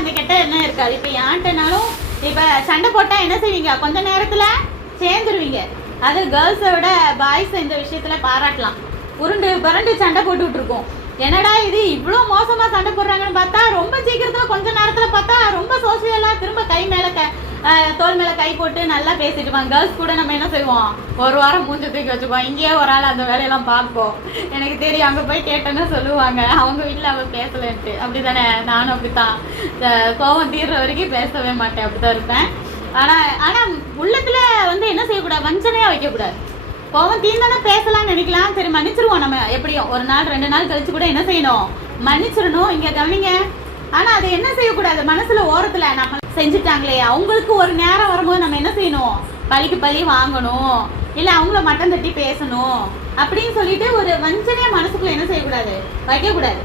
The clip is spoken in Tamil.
அந்த கெட்ட எண்ணம் இருக்காது. இப்போ யான்ட்டனாலும் இப்போ சண்டை போட்டால் என்ன செய்வீங்க, கொஞ்ச நேரத்தில் சேர்ந்துருவீங்க. அது கேர்ள்ஸை விட பாய்ஸ் இந்த விஷயத்தில் பாராட்டலாம். உருண்டு பரண்டு சண்டை போட்டுக்கிட்டு இருக்கோம். என்னடா இது இவ்வளோ மோசமாக சண்டை போடுறாங்கன்னு பார்த்தா ரொம்ப சீக்கிரத்தில் கொஞ்ச நேரத்தில் பார்த்தா ரொம்ப சோசியலாக திரும்ப கை மேலே தோல் மேலே கை போட்டு நல்லா பேசிட்டு இருப்பாங்க. கேர்ள்ஸ் கூட நம்ம என்ன செய்வோம், ஒரு வாரம் மூஞ்ச தூக்கி வச்சுப்போம். இங்கேயே ஒரு ஆள் அந்த வேலையெல்லாம் பார்ப்போம். எனக்கு தெரியும், அங்கே போய் கேட்டேன்னு சொல்லுவாங்க அவங்க வீட்டில் அவங்க பேசலன்ட்டு. அப்படி தானே, நானும் அப்படித்தான். கோவம் தீர்ற வரைக்கும் பேசவே மாட்டேன், அப்படிதான் இருப்பேன். ஆனால் உள்ளத்தில் வந்து என்ன செய்யக்கூடாது, வஞ்சனையாக வைக்கக்கூடாது. கோவம் தீர்ந்தானே பேசலாம்னு நினைக்கலாம். சரி மன்னிச்சிருவோம், நம்ம எப்படியும் ஒரு நாள் 2 நாள் கழிச்சு கூட என்ன செய்யணும், மன்னிச்சிடணும். இங்கே கவனிங்க. ஆனால் அதை என்ன செய்யக்கூடாது, மனசுல ஓரத்தில் நம்ம செஞ்சுட்டாங்களே அவங்களுக்கு ஒரு நேரம் வரும்போது நம்ம என்ன செய்யணும், பழிக்கு பழி வாங்கணும், இல்லை அவங்கள மட்டம் தட்டி பேசணும் அப்படின்னு சொல்லிட்டு ஒரு வஞ்சனையா மனசுக்குள்ள என்ன செய்யக்கூடாது, வைக்கக்கூடாது.